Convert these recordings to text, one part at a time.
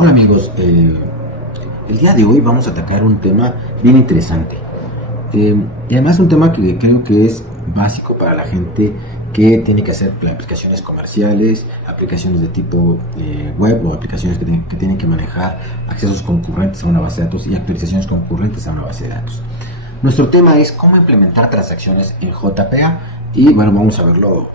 Hola amigos, el día de hoy vamos a atacar un tema bien interesante y además un tema que creo que es básico para la gente que tiene que hacer aplicaciones comerciales, aplicaciones de tipo web o aplicaciones que tienen que manejar accesos concurrentes a una base de datos y actualizaciones concurrentes a una base de datos. Nuestro tema es cómo implementar transacciones en JPA y bueno, vamos a verlo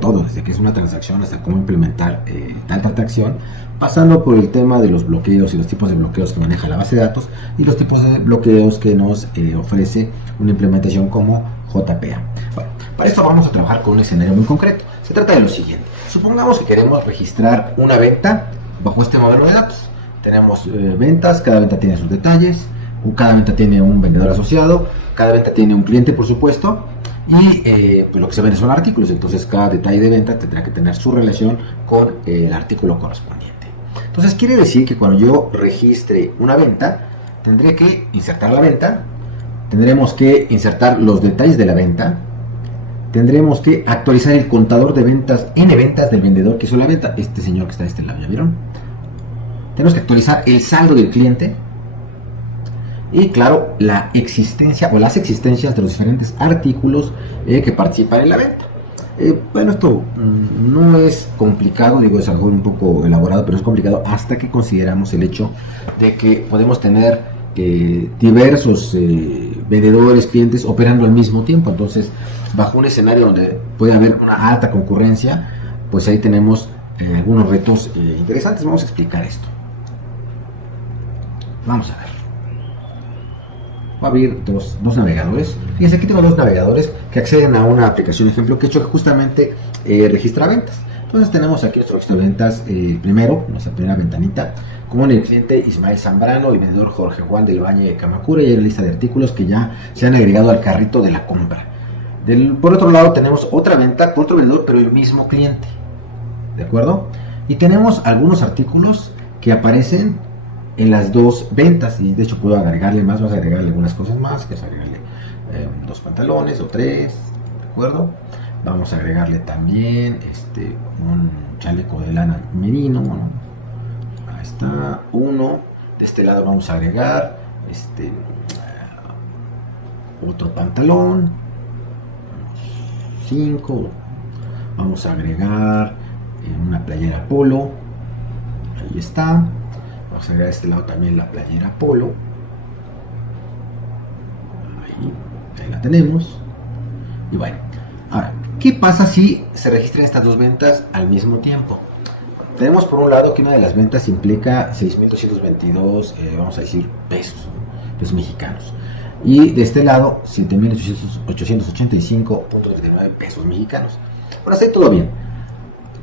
todo, desde que es una transacción hasta cómo implementar tal transacción, pasando por el tema de los bloqueos y los tipos de bloqueos que maneja la base de datos y los tipos de bloqueos que nos ofrece una implementación como JPA. Bueno, para esto vamos a trabajar con un escenario muy concreto. Se trata de lo siguiente: supongamos que queremos registrar una venta bajo este modelo de datos. Tenemos ventas, cada venta tiene sus detalles, cada venta tiene un vendedor asociado, cada venta tiene un cliente, por supuesto, y pues lo que se vende son artículos. Entonces cada detalle de venta tendrá que tener su relación con el artículo correspondiente. Entonces quiere decir que cuando yo registre una venta, tendré que insertar la venta, tendremos que insertar los detalles de la venta, tendremos que actualizar el contador de ventas, n ventas del vendedor que hizo la venta, este señor que está de este lado, ¿ya vieron? Tenemos que actualizar el saldo del cliente y claro, la existencia o las existencias de los diferentes artículos que participan en la venta. Bueno, esto no es complicado, digo, es algo un poco elaborado, pero es complicado hasta que consideramos el hecho de que podemos tener diversos vendedores, clientes operando al mismo tiempo. Entonces, bajo un escenario donde puede haber una alta concurrencia, pues ahí tenemos algunos retos interesantes. Vamos a explicar esto. Vamos a ver. Va a abrir dos navegadores. Fíjense, aquí tengo dos navegadores que acceden a una aplicación ejemplo que he hecho que justamente registra ventas. Entonces tenemos aquí nuestro registro de ventas, primero, nuestra primera ventanita, con el cliente Ismael Zambrano y vendedor Jorge Juan del Valle de Camacura, y hay una lista de artículos que ya se han agregado al carrito de la compra. Por otro lado tenemos otra venta con otro vendedor, pero el mismo cliente, ¿de acuerdo? Y tenemos algunos artículos que aparecen en las dos ventas, y de hecho puedo agregarle más, vamos a agregarle algunas cosas más, que es agregarle dos pantalones o tres, ¿de acuerdo? Vamos a agregarle también un chaleco de lana merino, bueno, ahí está uno. De este lado vamos a agregar otro pantalón, 5. Vamos a agregar una playera polo, ahí está. Vamos a agregar a este lado también la playera polo. Ahí la tenemos. Y bueno, ahora, ¿qué pasa si se registran estas dos ventas al mismo tiempo? Tenemos por un lado que una de las ventas implica 6.222, vamos a decir, pesos mexicanos. Y de este lado, 7.885.39 pesos mexicanos. Bueno, hasta ahí todo bien.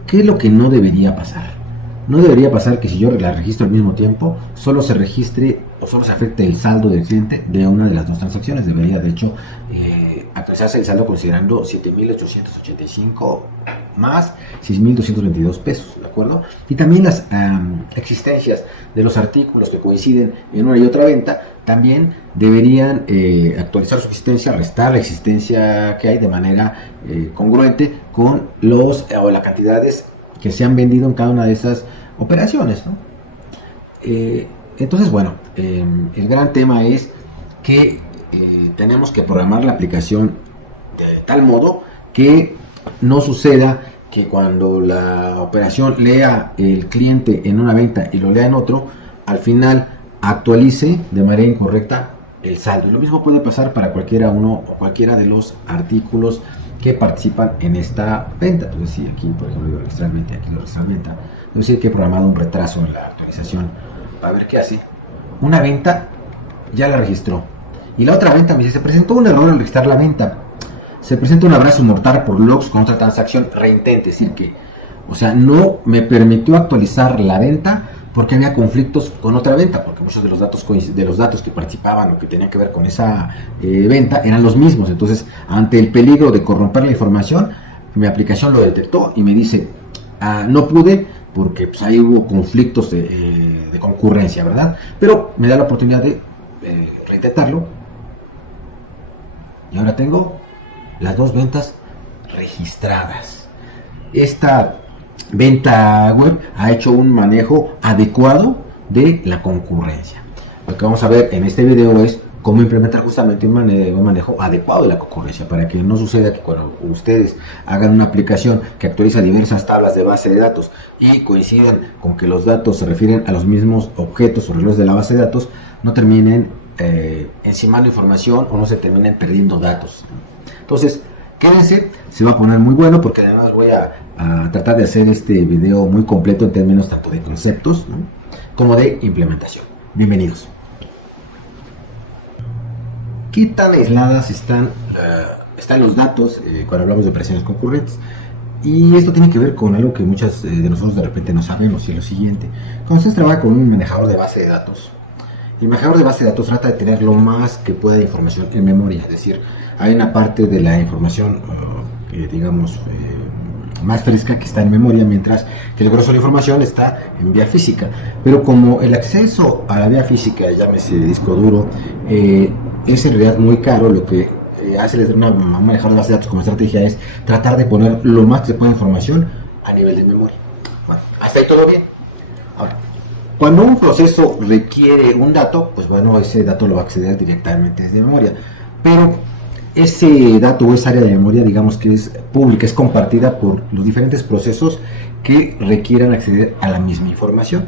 ¿Qué es lo que no debería pasar? No debería pasar que si yo la registro al mismo tiempo, solo se registre o solo se afecte el saldo del cliente de una de las dos transacciones. Debería, de hecho, actualizarse el saldo considerando 7.885 más 6.222 pesos, ¿de acuerdo? Y también las existencias de los artículos que coinciden en una y otra venta también deberían actualizar su existencia, restar la existencia que hay de manera congruente con las cantidades que se han vendido en cada una de esas operaciones, ¿no? Entonces, bueno, el gran tema es que tenemos que programar la aplicación de tal modo que no suceda que cuando la operación lea el cliente en una venta y lo lea en otro, al final actualice de manera incorrecta el saldo. Y lo mismo puede pasar para cualquiera de los artículos que participan en esta venta. Entonces, si aquí, por ejemplo, yo registrar venta, aquí lo registrar venta, entonces hay que programar un retraso en la actualización para ver qué hace. Una venta ya la registró y la otra venta me dice: se presentó un error al registrar la venta, se presenta un abrazo mortal por logs con otra transacción, reintente. Es decir que, o sea, no me permitió actualizar la venta porque había conflictos con otra venta, porque muchos de los datos que participaban o que tenían que ver con esa venta eran los mismos. Entonces, ante el peligro de corromper la información, mi aplicación lo detectó y me dice: no pude porque pues, ahí hubo conflictos de concurrencia, ¿verdad? Pero me da la oportunidad de reintentarlo y ahora tengo las dos ventas registradas. Esta venta web ha hecho un manejo adecuado de la concurrencia. Lo que vamos a ver en este video es cómo implementar justamente un manejo adecuado de la concurrencia, para que no suceda que cuando ustedes hagan una aplicación que actualiza diversas tablas de base de datos y coincidan con que los datos se refieren a los mismos objetos o relojes de la base de datos, no terminen encimando información o no se terminen perdiendo datos. Entonces, quédense, se va a poner muy bueno, porque además voy a tratar de hacer este video muy completo en términos tanto de conceptos, ¿no?, como de implementación. Bienvenidos. ¿Qué tan aisladas están los datos cuando hablamos de operaciones concurrentes? Y esto tiene que ver con algo que muchas de nosotros de repente no sabemos, y es lo siguiente. Cuando ustedes trabajan con un manejador de base de datos, el manejador de base de datos trata de tener lo más que pueda de información en memoria, es decir, hay una parte de la información, digamos, más fresca que está en memoria, mientras que el grueso de la información está en vía física. Pero como el acceso a la vía física, llámese disco duro, es en realidad muy caro, lo que hace un manejador de base de datos como estrategia es tratar de poner lo más que se pueda de información a nivel de memoria. Bueno, hasta ahí todo bien. Ahora, cuando un proceso requiere un dato, pues bueno, ese dato lo va a acceder directamente desde memoria. Pero ese dato o esa área de memoria, digamos que es pública, es compartida por los diferentes procesos que requieran acceder a la misma información.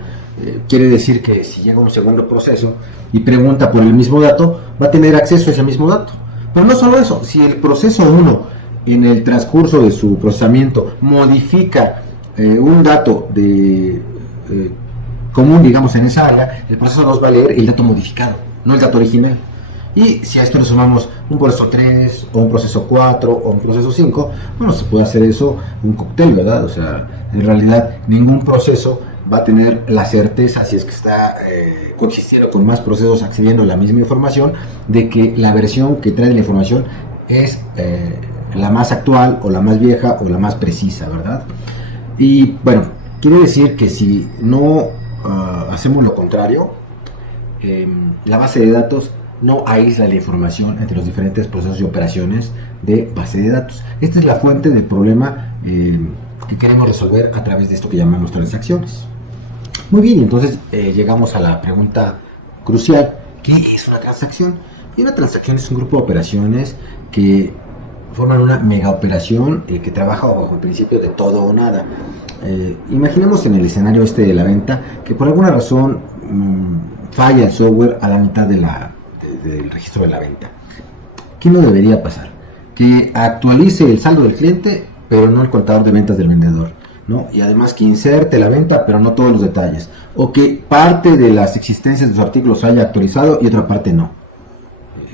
Quiere decir que si llega un segundo proceso y pregunta por el mismo dato, va a tener acceso a ese mismo dato. Pero no solo eso, si el proceso 1 en el transcurso de su procesamiento modifica un dato común, digamos, en esa área, el proceso 2 va a leer el dato modificado, no el dato original. Y si a esto le sumamos un proceso 3, o un proceso 4, o un proceso 5, bueno, se puede hacer eso un cóctel, ¿verdad? O sea, en realidad ningún proceso va a tener la certeza, si es que está coexistiendo con más procesos accediendo a la misma información, de que la versión que trae la información es la más actual, o la más vieja, o la más precisa, ¿verdad? Y bueno, quiere decir que si no hacemos lo contrario, la base de datos no aísla la información entre los diferentes procesos y operaciones de base de datos. Esta es la fuente del problema que queremos resolver a través de esto que llamamos transacciones. Muy bien, entonces llegamos a la pregunta crucial: ¿qué es una transacción? Y una transacción es un grupo de operaciones que forman una mega operación que trabaja bajo el principio de todo o nada. Imaginemos en el escenario este de la venta que por alguna razón falla el software a la mitad del registro de la venta. ¿Qué no debería pasar? Que actualice el saldo del cliente, pero no el contador de ventas del vendedor, ¿no? Y además que inserte la venta, pero no todos los detalles. O que parte de las existencias de sus artículos haya actualizado y otra parte no.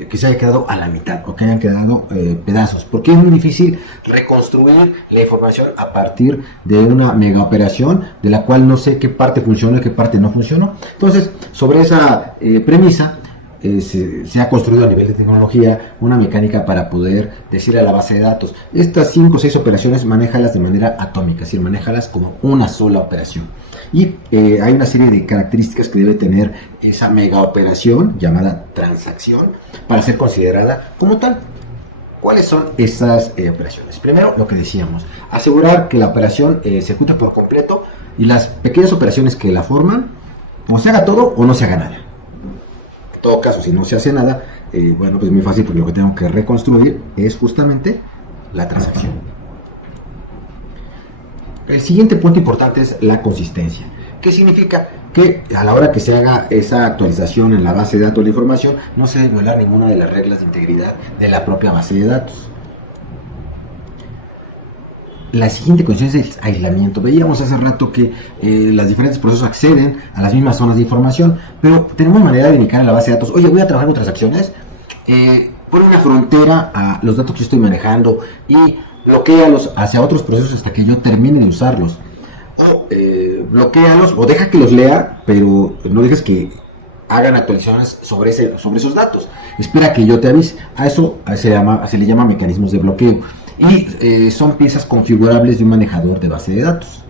Que se haya quedado a la mitad, o que hayan quedado pedazos. Porque es muy difícil reconstruir la información a partir de una mega operación de la cual no sé qué parte funcionó y qué parte no funcionó. Entonces, sobre esa premisa, se ha construido a nivel de tecnología una mecánica para poder decirle a la base de datos: estas 5 o 6 operaciones manéjalas de manera atómica, es decir, manéjalas como una sola operación. Y hay una serie de características que debe tener esa mega operación llamada transacción para ser considerada como tal. ¿Cuáles son esas operaciones? Primero, lo que decíamos: asegurar que la operación se ejecute por completo, y las pequeñas operaciones que la forman, o se haga todo o no se haga nada. En todo caso, si no se hace nada, bueno, pues es muy fácil, porque lo que tengo que reconstruir es justamente la transacción. El siguiente punto importante es la consistencia. ¿Qué significa? Que a la hora que se haga esa actualización en la base de datos de la información, no se debe violar ninguna de las reglas de integridad de la propia base de datos. La siguiente condición es el aislamiento. Veíamos hace rato que los diferentes procesos acceden a las mismas zonas de información, pero tenemos manera de indicar en la base de datos: oye, voy a trabajar con transacciones, pon una frontera a los datos que yo estoy manejando y bloquéalos hacia otros procesos hasta que yo termine de usarlos. O bloquéalos, o deja que los lea, pero no dejes que hagan actualizaciones sobre esos datos. Espera que yo te avise. A eso se le llama mecanismos de bloqueo. Y son piezas configurables de un manejador de base de datos.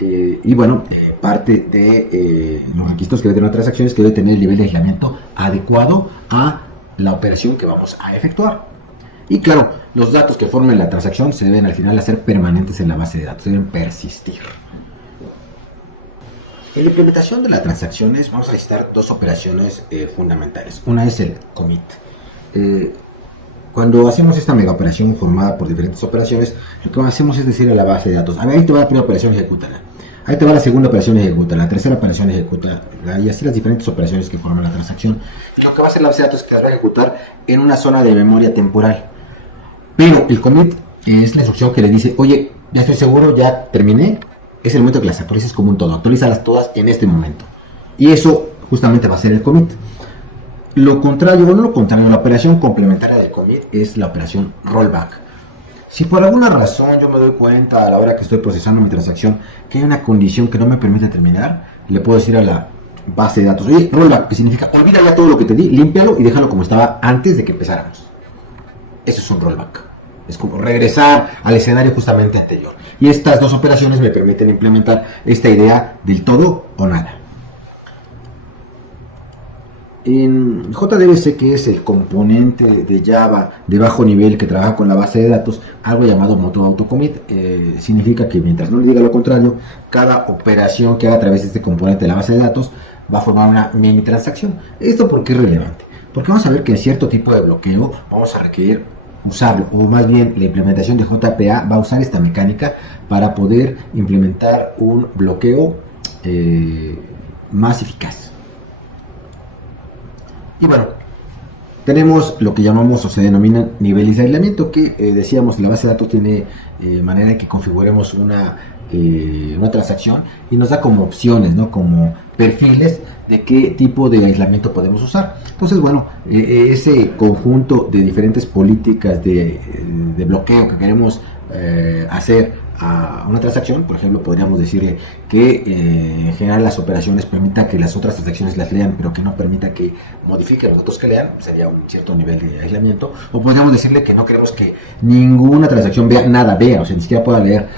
Y bueno, parte de los requisitos que debe tener una transacción es que debe tener el nivel de aislamiento adecuado a la operación que vamos a efectuar. Y claro, los datos que formen la transacción se deben al final hacer permanentes en la base de datos, deben persistir. En la implementación de las transacciones vamos a necesitar dos operaciones fundamentales. Una es el commit. Cuando hacemos esta mega operación formada por diferentes operaciones, lo que hacemos es decir a la base de datos: a ver, ahí te va la primera operación, ejecútala. Ahí te va la segunda operación, ejecuta. La tercera operación, ejecuta. Y así las diferentes operaciones que forman la transacción. Lo que va a hacer la base de datos es que las va a ejecutar en una zona de memoria temporal. Pero el commit es la instrucción que le dice: oye, ya estoy seguro, ya terminé. Es el momento que las actualices como un todo. Actualízalas todas en este momento. Y eso justamente va a ser el commit. Lo contrario, la operación complementaria del commit es la operación rollback. Si por alguna razón yo me doy cuenta a la hora que estoy procesando mi transacción que hay una condición que no me permite terminar, le puedo decir a la base de datos: oye, rollback, que significa olvida ya todo lo que te di, límpialo y déjalo como estaba antes de que empezáramos. Eso es un rollback. Es como regresar al escenario justamente anterior. Y estas dos operaciones me permiten implementar esta idea del todo o nada. En JDBC, que es el componente de Java de bajo nivel que trabaja con la base de datos, algo llamado método autocommit, significa que mientras no le diga lo contrario, cada operación que haga a través de este componente de la base de datos va a formar una mini transacción. ¿Esto por qué es relevante? Porque vamos a ver que en cierto tipo de bloqueo vamos a requerir usarlo, o más bien la implementación de JPA va a usar esta mecánica para poder implementar un bloqueo más eficaz. Y bueno, tenemos lo que llamamos o se denomina niveles de aislamiento, que decíamos, la base de datos tiene manera de que configuremos una transacción y nos da como opciones, ¿no? Como perfiles de qué tipo de aislamiento podemos usar. Entonces, bueno, ese conjunto de diferentes políticas de bloqueo que queremos hacer a una transacción, por ejemplo, podríamos decirle que en general las operaciones permita que las otras transacciones las lean, pero que no permita que modifiquen los datos que lean, sería un cierto nivel de aislamiento. O podríamos decirle que no queremos que ninguna transacción vea, o sea, ni siquiera pueda leer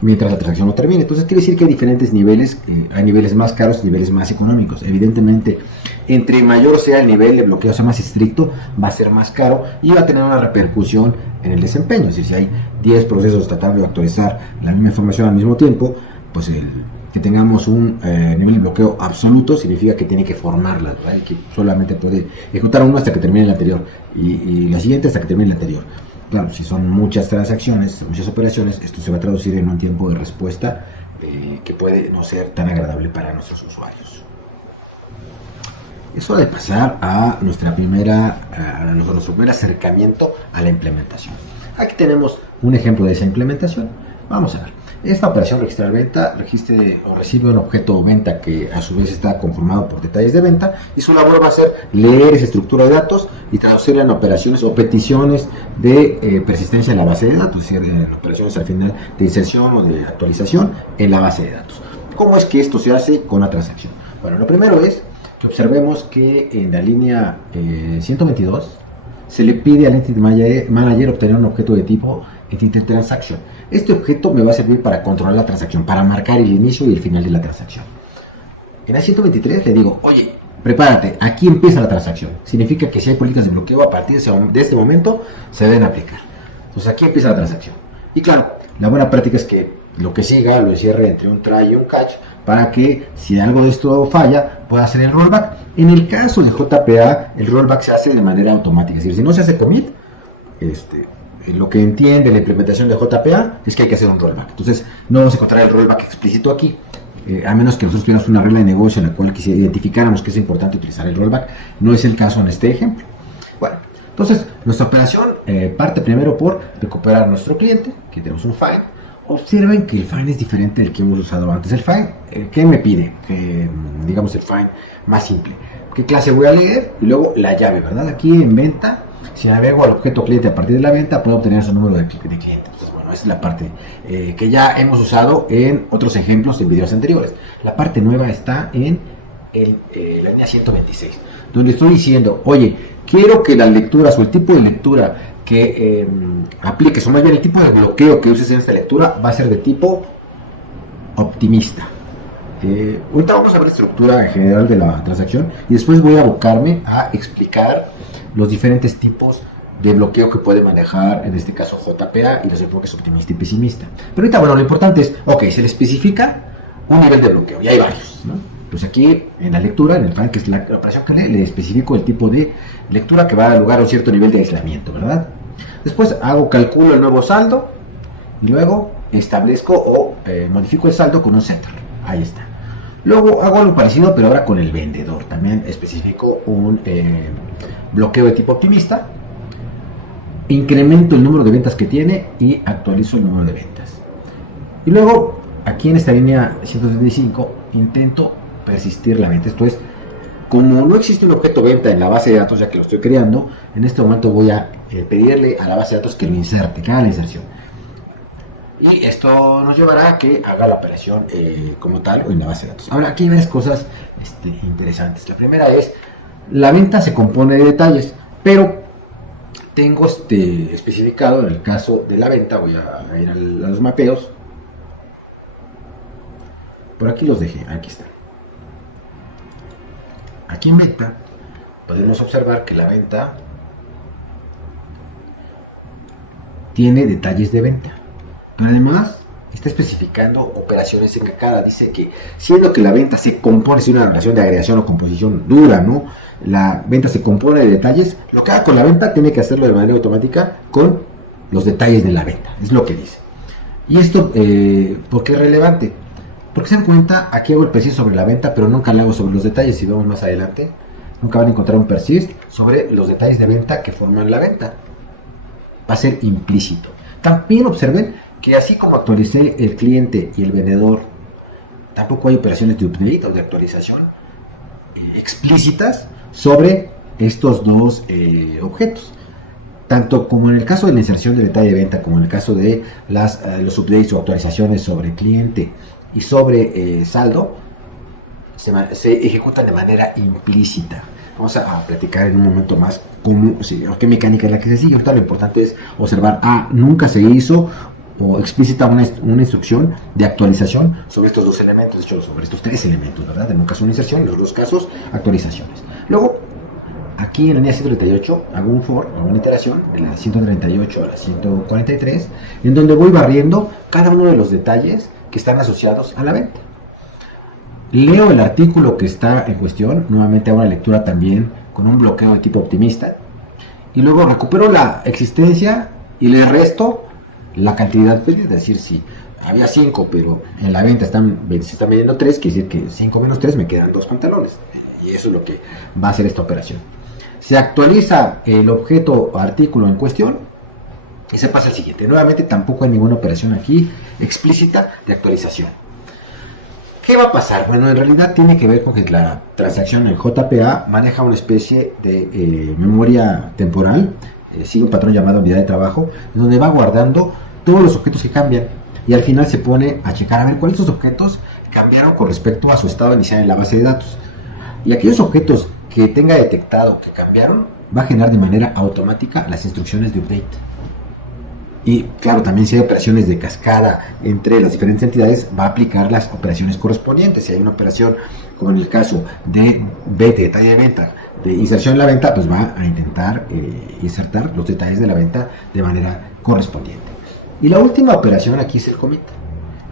mientras la transacción no termine. Entonces quiere decir que hay diferentes niveles, hay niveles más caros y niveles más económicos. Evidentemente, entre mayor sea el nivel de bloqueo, sea más estricto, va a ser más caro y va a tener una repercusión en el desempeño. Es decir, si hay 10 procesos tratando de actualizar la misma información al mismo tiempo, pues que tengamos un nivel de bloqueo absoluto significa que tiene que formarlas, ¿verdad? Y que solamente puede ejecutar uno hasta que termine el anterior y la siguiente hasta que termine el anterior. Claro, si son muchas transacciones, muchas operaciones, esto se va a traducir en un tiempo de respuesta que puede no ser tan agradable para nuestros usuarios. Es hora de pasar a nuestro primer acercamiento a la implementación. Aquí tenemos un ejemplo de esa implementación. Vamos a ver. Esta operación registrar venta registre o recibe un objeto venta que a su vez está conformado por detalles de venta, y su labor va a ser leer esa estructura de datos y traducirla en operaciones o peticiones de persistencia en la base de datos, es decir, en operaciones al final de inserción o de actualización en la base de datos. ¿Cómo es que esto se hace con la transacción? Bueno, lo primero es que observemos que en la línea 122 se le pide al Entity Manager obtener un objeto de tipo Entity Transaction. Este objeto me va a servir para controlar la transacción, para marcar el inicio y el final de la transacción. En la 123 le digo: oye, prepárate, aquí empieza la transacción. Significa que si hay políticas de bloqueo, a partir de este momento se deben aplicar. Entonces aquí empieza la transacción. Y claro, la buena práctica es que lo que siga lo encierre entre un try y un catch, para que si algo de esto falla, pueda hacer el rollback. En el caso de JPA, el rollback se hace de manera automática. Es decir, si no se hace commit, lo que entiende la implementación de JPA es que hay que hacer un rollback. Entonces, no vamos a encontrar el rollback explícito aquí, a menos que nosotros tuviéramos una regla de negocio en la cual identificáramos que es importante utilizar el rollback. No es el caso en este ejemplo. Bueno, entonces, nuestra operación parte primero por recuperar a nuestro cliente. Aquí tenemos un find. Observen que el find es diferente del que hemos usado antes. El find, ¿qué me pide? Digamos el find más simple. ¿Qué clase voy a leer? Y luego la llave, ¿verdad? Aquí en venta, si navego al objeto cliente a partir de la venta, puedo obtener su número de cliente. Entonces, bueno, esa es la parte que ya hemos usado en otros ejemplos en videos anteriores. La parte nueva está en la línea 126, donde estoy diciendo: oye, quiero que las lecturas o el tipo de lectura que apliques, o más bien el tipo de bloqueo que uses en esta lectura, va a ser de tipo optimista. Ahorita vamos a ver la estructura en general de la transacción y después voy a abocarme a explicar los diferentes tipos de bloqueo que puede manejar, en este caso JPA, y los enfoques optimista y pesimista. Pero ahorita, bueno, lo importante es, ok, se le especifica un nivel de bloqueo, y hay varios, ¿no? Pues aquí en la lectura, en el plan que es la operación que le especifico el tipo de lectura que va a dar lugar a un cierto nivel de aislamiento, ¿verdad? Después calculo el nuevo saldo y luego establezco o modifico el saldo con un setter. Ahí está. Luego hago algo parecido, pero ahora con el vendedor. También especifico un bloqueo de tipo optimista. Incremento el número de ventas que tiene y actualizo el número de ventas. Y luego, aquí en esta línea 135, intento persistir la venta. Esto es, como no existe un objeto venta en la base de datos, ya que lo estoy creando, en este momento voy a pedirle a la base de datos que lo inserte, que haga la inserción. Y esto nos llevará a que haga la operación como tal o en la base de datos. Ahora, aquí hay varias cosas interesantes. La primera es, la venta se compone de detalles, pero tengo especificado en el caso de la venta, voy a ir a los mapeos. Por aquí los dejé, aquí están. Aquí en venta podemos observar que la venta tiene detalles de venta, pero además está especificando operaciones encajadas. Dice que siendo que la venta se compone, es una relación de agregación o composición dura, ¿no? La venta se compone de detalles. Lo que haga con la venta tiene que hacerlo de manera automática con los detalles de la venta, es lo que dice. Y esto, ¿por qué es relevante? Porque se dan cuenta, aquí hago el persist sobre la venta, pero nunca le hago sobre los detalles. Si vemos más adelante, nunca van a encontrar un persist sobre los detalles de venta que forman la venta. Va a ser implícito. También observen que así como actualicé el cliente y el vendedor, tampoco hay operaciones de update o de actualización explícitas sobre estos dos objetos. Tanto como en el caso de la inserción de detalle de venta, como en el caso de los updates o actualizaciones sobre cliente y sobre saldo, se ejecutan de manera implícita. Vamos a platicar en un momento más qué mecánica es la que se sigue. Ahorita lo importante es observar, nunca se hizo o explícita una instrucción de actualización sobre estos dos elementos, de hecho sobre estos tres elementos, ¿verdad? En un caso una inserción, en los dos casos actualizaciones. Luego, aquí en la línea 138 hago un for, hago una iteración de la 138 a la 143, en donde voy barriendo cada uno de los detalles que están asociados a la venta. Leo el artículo que está en cuestión, nuevamente hago una lectura también con un bloqueo de tipo optimista, y luego recupero la existencia y le resto la cantidad, es decir, si había 5, pero en la venta se están vendiendo 3, quiere decir que 5 menos 3 me quedan 2 pantalones, y eso es lo que va a hacer esta operación. Se actualiza el objeto o artículo en cuestión y se pasa al siguiente. Nuevamente tampoco hay ninguna operación aquí explícita de actualización. ¿Qué va a pasar? Bueno, en realidad tiene que ver con que la transacción en JPA maneja una especie de memoria temporal, sigue un patrón llamado unidad de trabajo, donde va guardando todos los objetos que cambian y al final se pone a checar a ver cuáles esos objetos cambiaron con respecto a su estado inicial en la base de datos. Y aquellos objetos que tenga detectado que cambiaron, va a generar de manera automática las instrucciones de update. Y claro, también si hay operaciones de cascada entre las diferentes entidades, va a aplicar las operaciones correspondientes. Si hay una operación, como en el caso de detalle de venta, de inserción en la venta, pues va a intentar insertar los detalles de la venta de manera correspondiente. Y la última operación aquí es el commit.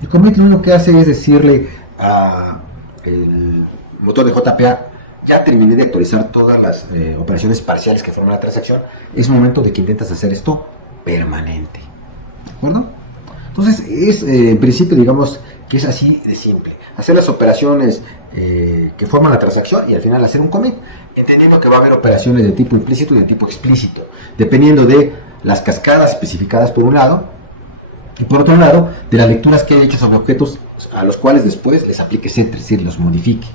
El commit lo único que hace es decirle a el motor de JPA: ya terminé de actualizar todas las operaciones parciales que forman la transacción, es momento de que intentas hacer esto permanente. ¿De acuerdo? Entonces, en principio, digamos que es así de simple. Hacer las operaciones que forman la transacción y al final hacer un commit, entendiendo que va a haber operaciones de tipo implícito y de tipo explícito, dependiendo de las cascadas especificadas por un lado, y por otro lado, de las lecturas que he hecho sobre objetos a los cuales después les aplique setter, es decir, los modifique.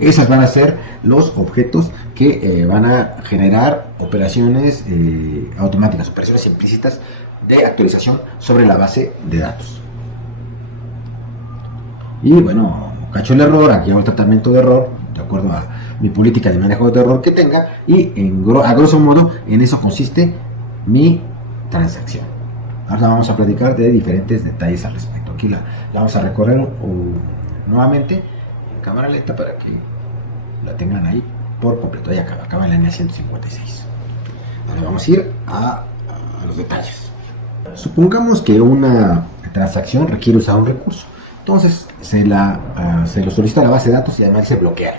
Esas van a ser los objetos que van a generar operaciones automáticas, operaciones implícitas de actualización sobre la base de datos. Y bueno, cacho el error, aquí hago el tratamiento de error, de acuerdo a mi política de manejo de error que tenga, y a grosso modo en eso consiste mi transacción. Ahora vamos a platicar de diferentes detalles al respecto. Aquí la vamos a recorrer nuevamente en cámara lenta para que la tengan ahí por completo. Ahí acaba en la línea 156. Ahora vamos a ir a los detalles. Supongamos que una transacción requiere usar un recurso. Entonces se lo solicita a la base de datos y además se bloquea.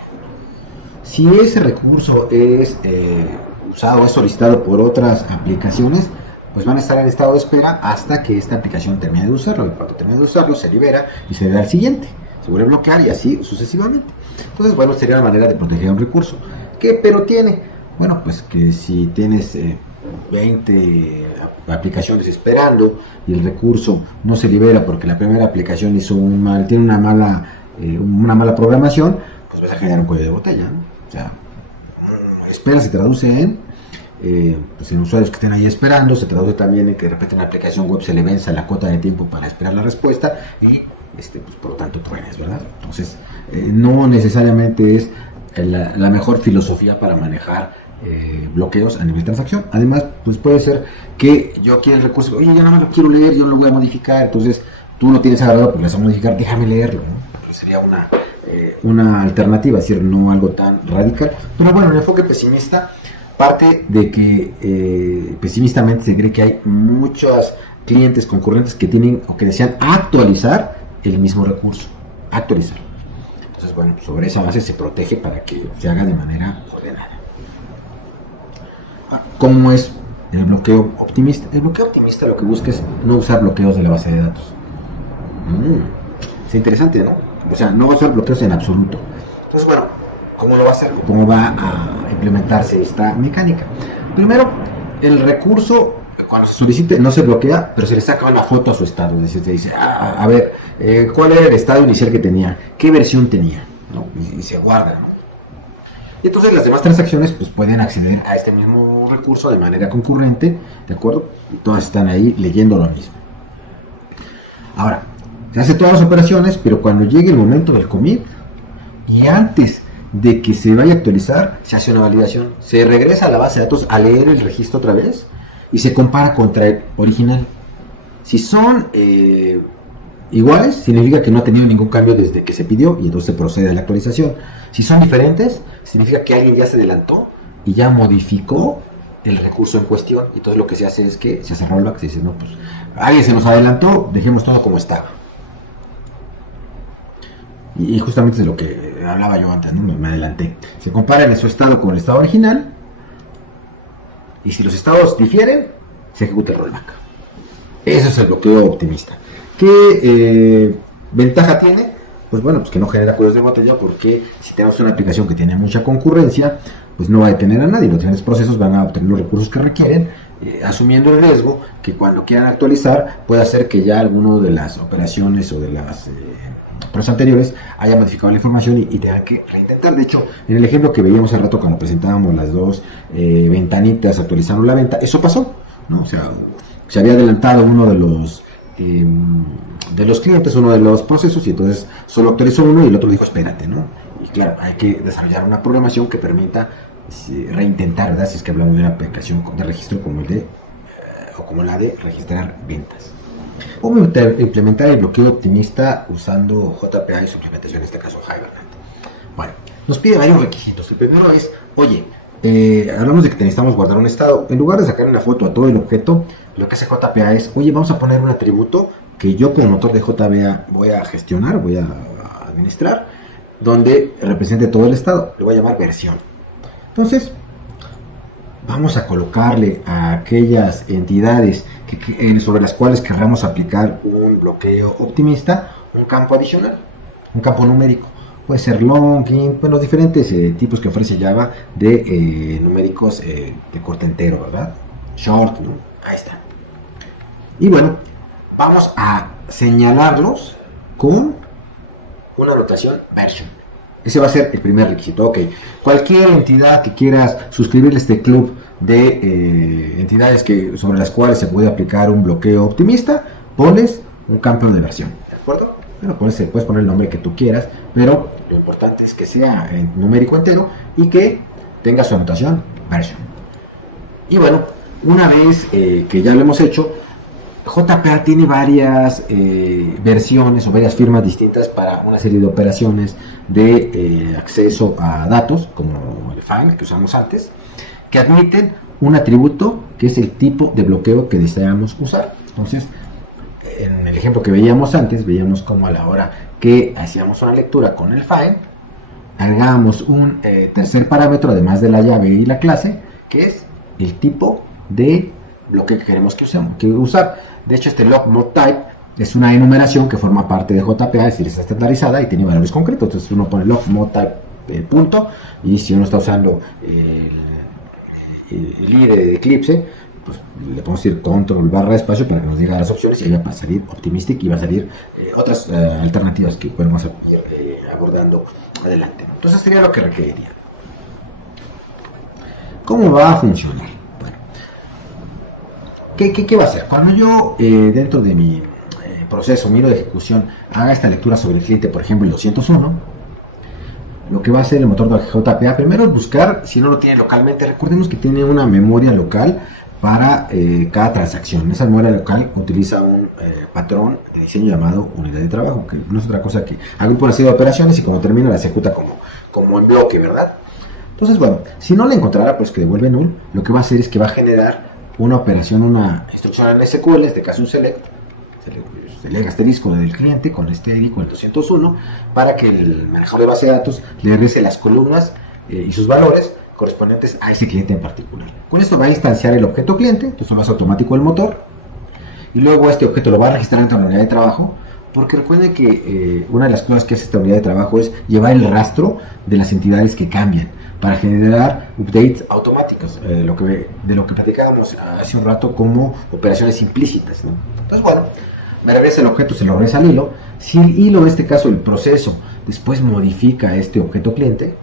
Si ese recurso es usado o es solicitado por otras aplicaciones, pues van a estar en estado de espera hasta que esta aplicación termine de usarlo. En cuanto termine de usarlo, se libera y se le da al siguiente. Se vuelve a bloquear y así sucesivamente. Entonces, bueno, sería una manera de proteger un recurso. ¿Qué pero tiene? Bueno, pues que si tienes 20 aplicaciones esperando y el recurso no se libera porque la primera aplicación tiene una mala programación, pues vas a generar un cuello de botella, ¿no? O sea, espera se traduce en pues en usuarios que estén ahí esperando, se traduce también en que de repente en la aplicación web se le vence la cuota de tiempo para esperar la respuesta y pues por lo tanto truenes, ¿verdad? Entonces no necesariamente es la mejor filosofía para manejar bloqueos a nivel de transacción. Además, pues puede ser que yo quiera el recurso, oye, ya nada más lo quiero leer, yo no lo voy a modificar, entonces tú no tienes agarrado porque lo vas a modificar, déjame leerlo, ¿no? Pues sería una alternativa, es decir, no algo tan radical. Pero bueno, el enfoque pesimista parte de que pesimistamente se cree que hay muchos clientes concurrentes que tienen o que desean actualizar el mismo recurso, actualizar. Entonces, bueno, sobre esa base se protege para que se haga de manera ordenada. ¿Cómo es el bloqueo optimista? El bloqueo optimista lo que busca es no usar bloqueos de la base de datos. Es interesante, ¿no? O sea, no va a usar bloqueos en absoluto. Entonces, bueno, ¿cómo lo va a hacer? ¿Cómo va a implementarse esta mecánica? Primero, el recurso, cuando se solicite, no se bloquea, pero se le saca una foto a su estado. Es decir, se dice, a ver, ¿cuál era el estado inicial que tenía? ¿Qué versión tenía? ¿No? Y se guarda, ¿no? Y entonces las demás transacciones pues pueden acceder a este mismo recurso de manera concurrente, ¿de acuerdo? Y todas están ahí leyendo lo mismo. Ahora, se hace todas las operaciones, pero cuando llegue el momento del commit y antes de que se vaya a actualizar, se hace una validación, se regresa a la base de datos a leer el registro otra vez y se compara contra el original. Si son iguales, significa que no ha tenido ningún cambio desde que se pidió y entonces se procede a la actualización. Si son diferentes, significa que alguien ya se adelantó y ya modificó el recurso en cuestión, y todo lo que se hace es que se hace rollback, se dice, no, pues alguien se nos adelantó, dejemos todo como estaba. Y justamente es lo que hablaba yo antes, ¿no? Me adelanté. Se compara en su estado con el estado original, y si los estados difieren, se ejecuta el rollback. Eso es el bloqueo optimista. ¿Qué ventaja tiene? Pues bueno, pues que no genera cuellos de botella, porque si tenemos una aplicación que tiene mucha concurrencia, pues no va a detener a nadie. Los diferentes procesos van a obtener los recursos que requieren, asumiendo el riesgo que cuando quieran actualizar puede hacer que ya alguno de las operaciones o de las pruebas anteriores haya modificado la información y tengan que reintentar. De hecho, en el ejemplo que veíamos hace rato cuando presentábamos las dos ventanitas actualizando la venta, eso pasó, ¿no? O sea, se había adelantado uno de los clientes, uno de los procesos, y entonces solo actualizó uno y el otro dijo espérate, ¿no? Y claro, hay que desarrollar una programación que permita reintentar, ¿verdad? Si es que hablamos de una aplicación de registro como como la de registrar ventas. ¿Cómo implementar el bloqueo optimista usando JPA y su implementación, en este caso Hibernate? Bueno, nos pide varios requisitos. El primero es, oye, hablamos de que necesitamos guardar un estado. En lugar de sacar una foto a todo el objeto, lo que hace JPA es, oye, vamos a poner un atributo que yo como motor de JPA voy a gestionar, voy a administrar, donde represente todo el estado. Le voy a llamar versión. Entonces, vamos a colocarle a aquellas entidades sobre las cuales querramos aplicar un bloqueo optimista un campo adicional, un campo numérico. Puede ser long, int, bueno, los diferentes tipos que ofrece Java de numéricos de corte entero, ¿verdad? Short, ¿no? Ahí está. Y bueno, vamos a señalarlos con una notación version. Ese va a ser el primer requisito. Ok, cualquier entidad que quieras suscribirle a este club de entidades sobre las cuales se puede aplicar un bloqueo optimista, pones un campo de versión, ¿de acuerdo? Bueno, puedes poner el nombre que tú quieras, pero lo importante es que sea en numérico entero y que tenga su anotación version. Y bueno, una vez que ya lo hemos hecho, JPA tiene varias versiones o varias firmas distintas para una serie de operaciones de acceso a datos, como el file que usamos antes, que admiten un atributo que es el tipo de bloqueo que deseamos usar. Entonces, en el ejemplo que veíamos antes, veíamos como a la hora que hacíamos una lectura con el find, agregamos un tercer parámetro además de la llave y la clase, que es el tipo de bloque que queremos que usar. De hecho, este log mode type es una enumeración que forma parte de JPA, es decir, está estandarizada y tiene valores concretos. Entonces uno pone log mode type punto, y si uno está usando el IDE de Eclipse, pues le podemos decir control barra espacio para que nos diga las opciones, y ahí va a salir Optimistic y va a salir otras alternativas que podemos ir abordando adelante. Entonces sería lo que requeriría. ¿Cómo va a funcionar? Bueno, ¿qué va a hacer? Cuando yo dentro de mi proceso, mi hilo de ejecución, haga esta lectura sobre el cliente, por ejemplo el 201, lo que va a hacer el motor de JPA primero es buscar, si no lo tiene localmente, recordemos que tiene una memoria local para cada transacción. Esa memoria local utiliza un patrón de diseño llamado unidad de trabajo, que no es otra cosa que agrupa una serie de operaciones y cuando termina la ejecuta como en bloque, ¿verdad? Entonces, bueno, si no la encontrara, pues que devuelve null, lo que va a hacer es que va a generar una operación, una instrucción en SQL, en este caso un select asterisco del cliente con este ID con el 201, para que el manejador de base de datos le regrese las columnas y sus valores correspondientes a ese cliente en particular. Con esto va a instanciar el objeto cliente, entonces lo hace automático el motor, y luego este objeto lo va a registrar dentro de la unidad de trabajo, porque recuerden que una de las cosas que hace esta unidad de trabajo es llevar el rastro de las entidades que cambian, para generar updates automáticos, de lo que platicábamos hace un rato como operaciones implícitas, ¿no? Entonces, bueno, me regresa el objeto, se lo regresa al hilo. Si el hilo, en este caso el proceso, después modifica este objeto cliente,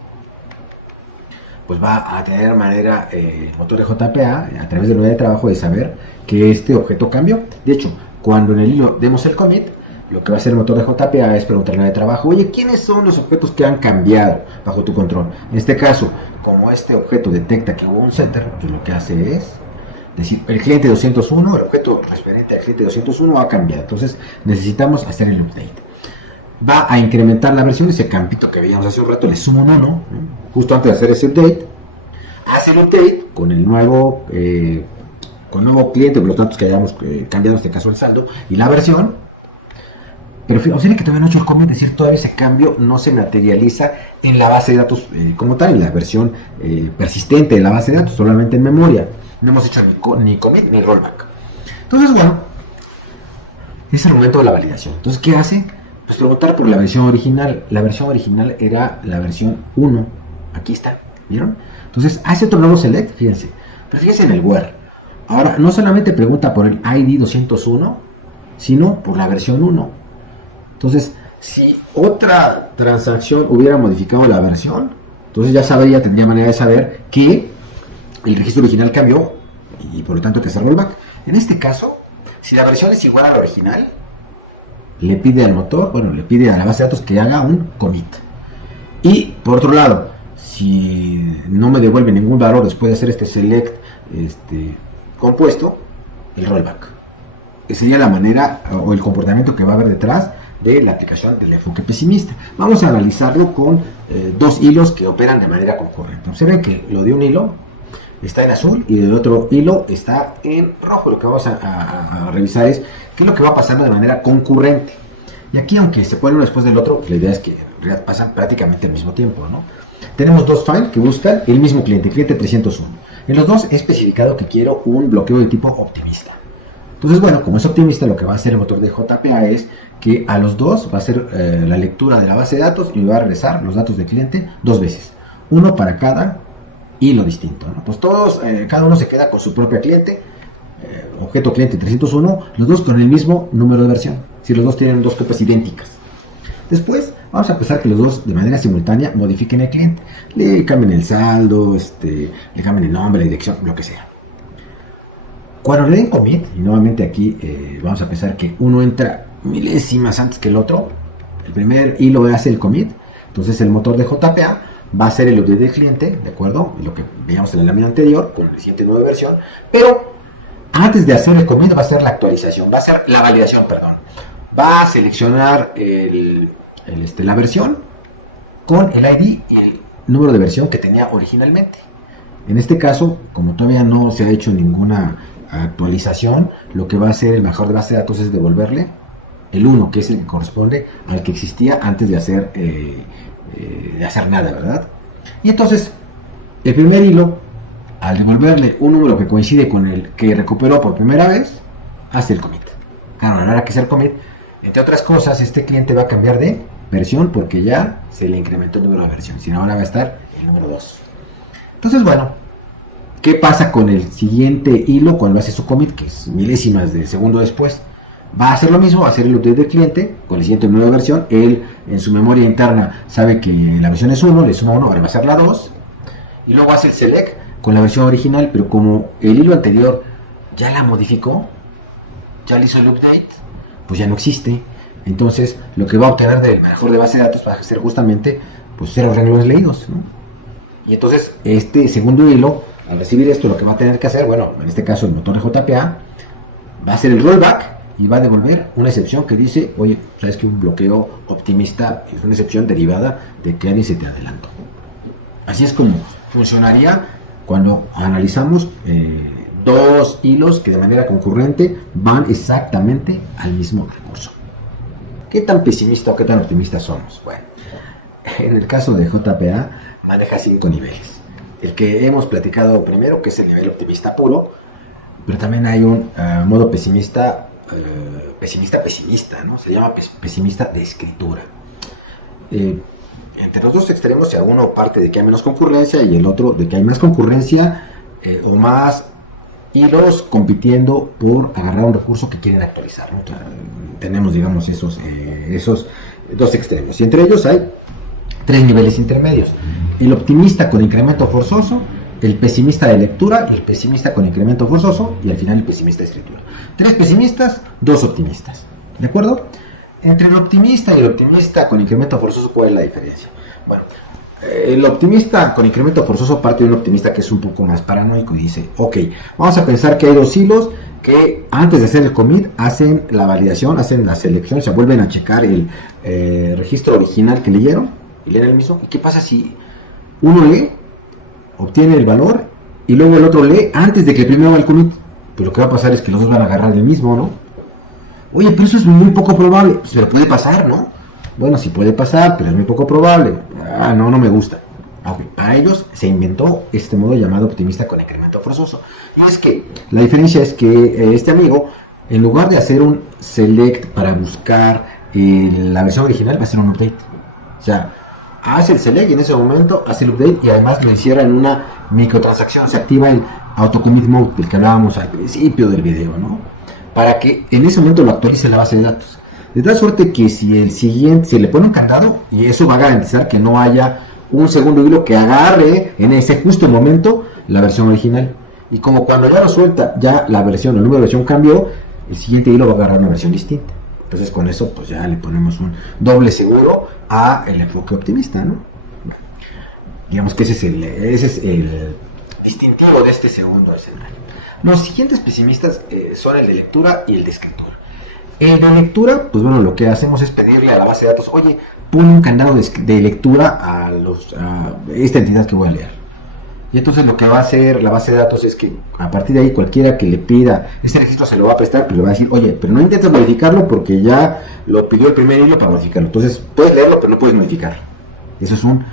pues va a tener manera el motor de JPA a través de la unidad de trabajo de saber que este objeto cambió. De hecho, cuando en el hilo demos el commit, lo que va a hacer el motor de JPA es preguntarle a la unidad de trabajo: oye, ¿quiénes son los objetos que han cambiado bajo tu control? En este caso, como este objeto detecta que hubo un setter, pues lo que hace es decir, el cliente 201, el objeto referente al cliente 201 ha cambiado. Entonces necesitamos hacer el update. Va a incrementar la versión, ese campito que veíamos hace un rato, le sumo un 1, justo antes de hacer ese update. Hace el update con el nuevo cliente, por los datos que hayamos cambiado, en este caso el saldo, y la versión. Pero observen que todavía no he hecho el comment, es decir, todavía ese cambio no se materializa en la base de datos como tal, en la versión persistente de la base de datos, solamente en memoria. No hemos hecho ni commit ni rollback. Entonces, bueno, es el momento de la validación. Entonces, ¿qué hace? Pues preguntar por la versión original. La versión original era la versión 1. Aquí está, ¿vieron? Entonces, hace otro nuevo select, fíjense. Pero fíjense en el where. Ahora, no solamente pregunta por el ID 201, sino por la versión 1. Entonces, si otra transacción hubiera modificado la versión, entonces ya tendría manera de saber que el registro original cambió y por lo tanto que hacer rollback. En este caso, si la versión es igual a la original, le pide al motor, le pide a la base de datos que haga un commit. Y por otro lado, si no me devuelve ningún valor después de hacer este select compuesto, el rollback. Esa sería la manera o el comportamiento que va a haber detrás de la aplicación del enfoque pesimista. Vamos a analizarlo con dos hilos que operan de manera concurrente. Observen que lo de un hilo está en azul y el otro hilo está en rojo. Lo que vamos a revisar es qué es lo que va pasando de manera concurrente. Y aquí, aunque se pone uno después del otro, la idea es que en realidad pasan prácticamente al mismo tiempo, ¿no? Tenemos dos files que buscan el mismo cliente, cliente 301. En los dos he especificado que quiero un bloqueo de tipo optimista. Entonces, bueno, como es optimista, lo que va a hacer el motor de JPA es que a los dos va a hacer la lectura de la base de datos y va a regresar los datos del cliente dos veces. Uno para cada hilo distinto, ¿no? Pues todos, cada uno se queda con su propio cliente, objeto cliente 301, los dos con el mismo número de versión, si los dos tienen dos copias idénticas. Después vamos a pensar que los dos de manera simultánea modifiquen el cliente, le cambien el saldo, le cambien el nombre, la dirección, lo que sea. Cuando le den commit, y nuevamente aquí vamos a pensar que uno entra milésimas antes que el otro, el primer hilo hace el commit, entonces el motor de JPA va a hacer el update del cliente, ¿de acuerdo? Lo que veíamos en la lámina anterior, con la siguiente nueva versión, pero antes de hacer el commit va a hacer la actualización, va a hacer la validación, perdón. Va a seleccionar la versión con el ID y el número de versión que tenía originalmente. En este caso, como todavía no se ha hecho ninguna actualización, lo que va a hacer el manejador de base de datos es devolverle el 1, que es el que corresponde al que existía antes de hacer nada, ¿verdad? Y entonces, el primer hilo, al devolverle un número que coincide con el que recuperó por primera vez, hace el commit. Claro, a la hora que sea el commit, entre otras cosas, este cliente va a cambiar de versión porque ya se le incrementó el número de versión, sino ahora va a estar el número 2. Entonces, bueno, ¿qué pasa con el siguiente hilo cuando hace su commit, que es milésimas de segundo después? Va a hacer lo mismo, va a hacer el update del cliente con el siguiente número de versión. Él en su memoria interna sabe que la versión es 1, le suma 1, ahora va a ser la 2. Y luego hace el select con la versión original, pero como el hilo anterior ya la modificó, ya le hizo el update, pues ya no existe. Entonces lo que va a obtener del manejador de base de datos va a ser justamente pues 0 renglones leídos, ¿no? Y entonces este segundo hilo, al recibir esto, lo que va a tener que hacer, bueno, en este caso el motor de JPA, va a hacer el rollback y va a devolver una excepción que dice, oye, sabes que un bloqueo optimista es una excepción derivada de que alguien se te adelantó. Así es como funcionaría cuando analizamos dos hilos que de manera concurrente van exactamente al mismo recurso. ¿Qué tan pesimista o qué tan optimista somos? Bueno, en el caso de JPA maneja 5 niveles. El que hemos platicado primero, que es el nivel optimista puro, pero también hay un modo pesimista, pesimista, ¿no? Se llama pesimista de escritura. Entre los dos extremos, si uno parte de que hay menos concurrencia y el otro de que hay más concurrencia o más hilos compitiendo por agarrar un recurso que quieren actualizar, ¿no? Tenemos, digamos, esos dos extremos. Y entre ellos hay 3 niveles intermedios. El optimista con incremento forzoso, el pesimista de lectura, el pesimista con incremento forzoso y al final el pesimista de escritura. 3 pesimistas, 2 optimistas. ¿De acuerdo? Entre el optimista y el optimista con incremento forzoso, ¿cuál es la diferencia? Bueno, el optimista con incremento forzoso parte de un optimista que es un poco más paranoico y dice, ok, vamos a pensar que hay 2 hilos que antes de hacer el commit hacen la validación, hacen la selección, se vuelven a checar el registro original que leyeron y leen el mismo. ¿Y qué pasa si uno lee, obtiene el valor y luego el otro lee antes de que el primero haga el commit? Pues lo que va a pasar es que los dos van a agarrar el mismo, ¿no? Oye, pero eso es muy poco probable. Pues, pero puede pasar, ¿no? Bueno, sí puede pasar, pero es muy poco probable. No me gusta. Okay. Para ellos se inventó este modo llamado optimista con incremento forzoso. Y es que la diferencia es que este amigo, en lugar de hacer un select para buscar la versión original, va a hacer un update. O sea, hace el select y en ese momento hace el update y además lo encierra en una microtransacción. Se activa el autocommit mode del que hablábamos al principio del video, ¿no? Para que en ese momento lo actualice la base de datos. De tal suerte que si el siguiente se le pone un candado, y eso va a garantizar que no haya un segundo hilo que agarre en ese justo momento la versión original. Y como cuando ya lo suelta, ya la versión, el número de versión cambió, el siguiente hilo va a agarrar una versión distinta. Entonces con eso pues ya le ponemos un doble seguro a el enfoque optimista, ¿no? Digamos que ese es el distintivo de este segundo escenario. Los siguientes pesimistas son el de lectura y el de escritura. El de lectura, pues bueno, lo que hacemos es pedirle a la base de datos, oye, pon un candado de lectura a esta entidad que voy a leer. Y entonces lo que va a hacer la base de datos es que a partir de ahí cualquiera que le pida este registro se lo va a prestar, pero le va a decir, oye, pero no intentes modificarlo porque ya lo pidió el primer hilo para modificarlo. Entonces puedes leerlo, pero no puedes modificarlo. Eso es un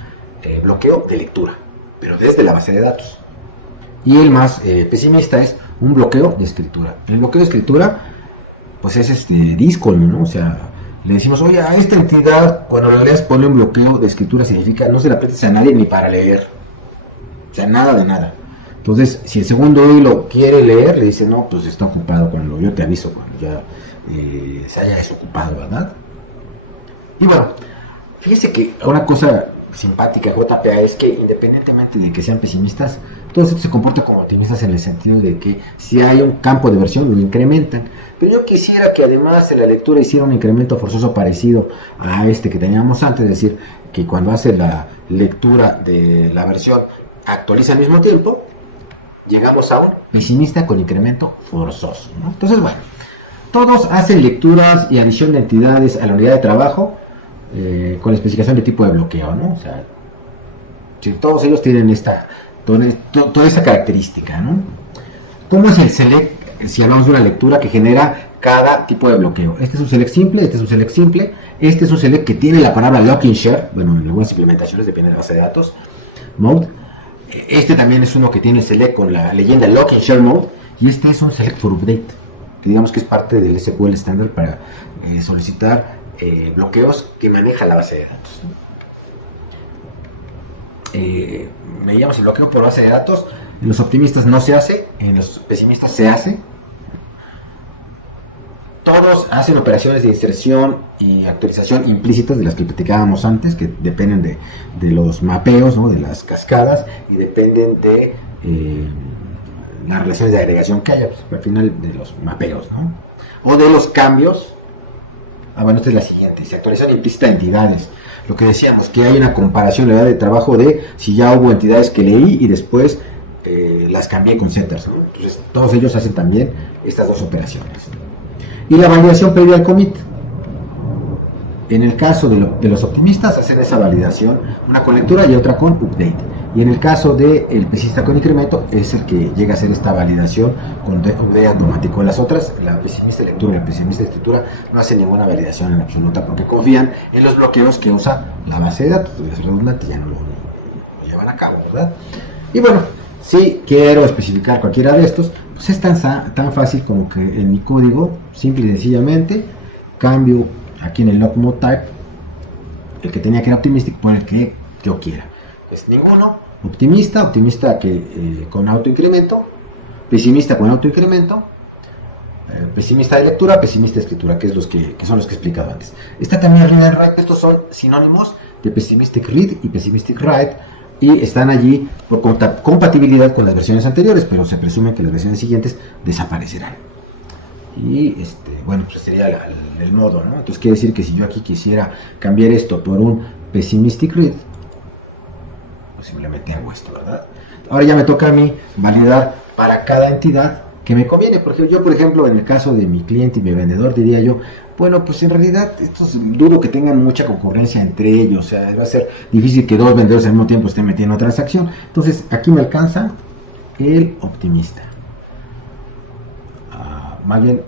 bloqueo de lectura, pero desde la base de datos. Y el más pesimista es un bloqueo de escritura. El bloqueo de escritura, pues es discolmo, ¿no? O sea, le decimos, oye, a esta entidad, cuando la leas, ponle un bloqueo de escritura, significa no se la prestes a nadie ni para leer. O sea, nada de nada. Entonces, si el segundo hilo quiere leer, le dice, no, pues está ocupado cuando yo te aviso, cuando ya se haya desocupado, ¿verdad? Y bueno, fíjese que una cosa simpática de JPA es que independientemente de que sean pesimistas, todo esto se comporta como optimistas en el sentido de que si hay un campo de versión lo incrementan. Pero yo quisiera que además en la lectura hiciera un incremento forzoso parecido a este que teníamos antes, es decir, que cuando hace la lectura de la versión actualiza al mismo tiempo, llegamos a un pesimista con incremento forzoso, ¿no? Entonces, bueno, todos hacen lecturas y adición de entidades a la unidad de trabajo con la especificación de tipo de bloqueo, ¿no? O sea, si todos ellos tienen toda esta característica, ¿no? ¿Cómo es el select si hablamos de una lectura que genera cada tipo de bloqueo. Este es un select simple, este es un select simple, este es un select que tiene la palabra lock and share, bueno, en algunas implementaciones depende de la base de datos, mode. Este también es uno que tiene select con la leyenda lock and share mode, y este es un select for update, que digamos que es parte del SQL estándar para solicitar bloqueos que maneja la base de datos. Medíamos el bloqueo por base de datos. En los optimistas no se hace, en los pesimistas se hace. Todos hacen operaciones de inserción y actualización implícitas de las que platicábamos antes, que dependen de los mapeos, ¿no? De las cascadas, y dependen de las relaciones de agregación que haya, pues, al final de los mapeos, ¿no? O de los cambios. Bueno, esta es la siguiente: se actualizan implícita entidades. Lo que decíamos, que hay una comparación de trabajo de si ya hubo entidades que leí y después las cambié con setters, ¿no? Entonces todos ellos hacen también estas dos operaciones. Y la validación previa al commit. En el caso de los optimistas hacen esa validación, una con lectura y otra con update. Y en el caso del pesimista con incremento es el que llega a hacer esta validación con update automático. En las otras, la pesimista lectura y la pesimista escritura no hacen ninguna validación en absoluta porque confían en los bloqueos que usa la base de datos. Es redundante, ya no lo llevan a cabo, ¿verdad? Y bueno, si quiero especificar cualquiera de estos, pues es tan fácil como que en mi código, simple y sencillamente, cambio aquí en el log mode type, el que tenía que era optimistic por el que yo quiera. Pues ninguno, optimista que con autoincremento, pesimista con autoincremento, pesimista de lectura, pesimista de escritura, que son los que he explicado antes. Está también read and write. Estos son sinónimos de pessimistic read y pessimistic write, y están allí por compatibilidad con las versiones anteriores, pero se presume que las versiones siguientes desaparecerán. Y bueno, pues sería el modo, ¿no? Entonces quiere decir que si yo aquí quisiera cambiar esto por un pessimistic read, pues simplemente hago esto, ¿verdad? Ahora ya me toca a mí validar para cada entidad que me conviene, porque yo, por ejemplo, en el caso de mi cliente y mi vendedor, diría yo, bueno, pues en realidad esto dudo que tengan mucha concurrencia entre ellos, o sea, va a ser difícil que dos vendedores al mismo tiempo estén metiendo transacción. Entonces aquí me alcanza el optimista. Más bien,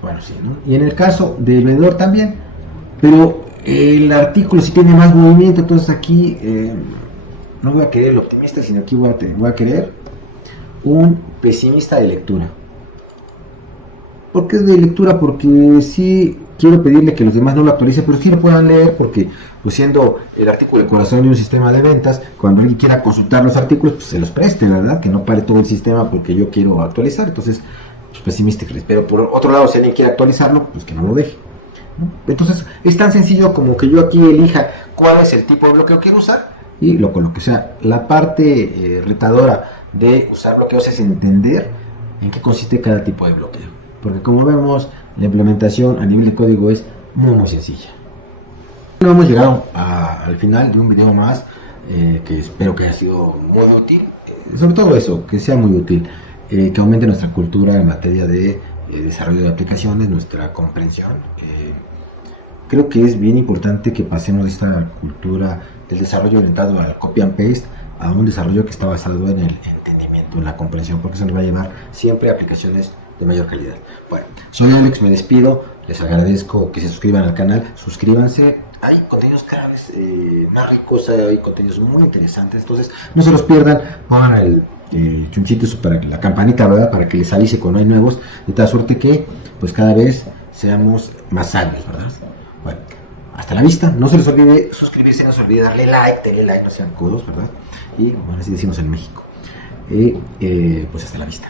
bueno, sí, ¿no? Y en el caso del vendedor también, pero el artículo sí tiene más movimiento, entonces aquí no voy a querer el optimista, sino aquí voy a querer un pesimista de lectura. ¿Por qué es de lectura? Porque sí quiero pedirle que los demás no lo actualicen, pero sí lo puedan leer, porque pues siendo el artículo el corazón de un sistema de ventas, cuando alguien quiera consultar los artículos, pues se los preste, ¿verdad? Que no pare todo el sistema porque yo quiero actualizar. Entonces, pues pesimista. Pero por otro lado, si alguien quiere actualizarlo, pues que no lo deje, ¿no? Entonces, es tan sencillo como que yo aquí elija cuál es el tipo de bloqueo que quiero usar y lo coloque. O sea, la parte retadora de usar bloqueos es entender en qué consiste cada tipo de bloqueo. Porque como vemos, la implementación a nivel de código es muy sencilla. Bueno, hemos llegado al final de un video más que espero que haya sido muy útil. Sobre todo eso, que sea muy útil, que aumente nuestra cultura en materia de desarrollo de aplicaciones, nuestra comprensión. Creo que es bien importante que pasemos de esta cultura del desarrollo orientado al copy and paste a un desarrollo que está basado en el entendimiento, en la comprensión, porque eso nos va a llevar siempre a aplicaciones de mayor calidad. Bueno, soy Alex, me despido, les agradezco que se suscriban al canal, suscríbanse, hay contenidos cada vez más ricos, hay contenidos muy interesantes, entonces no se los pierdan, pongan el chunchito para la campanita, ¿verdad? Para que les avise cuando hay nuevos, de tal suerte que pues cada vez seamos más sabios, ¿verdad? Bueno, hasta la vista, no se les olvide suscribirse, no se les olvide darle like, denle like, no sean codos, ¿verdad? Y bueno, así decimos en México. Pues hasta la vista.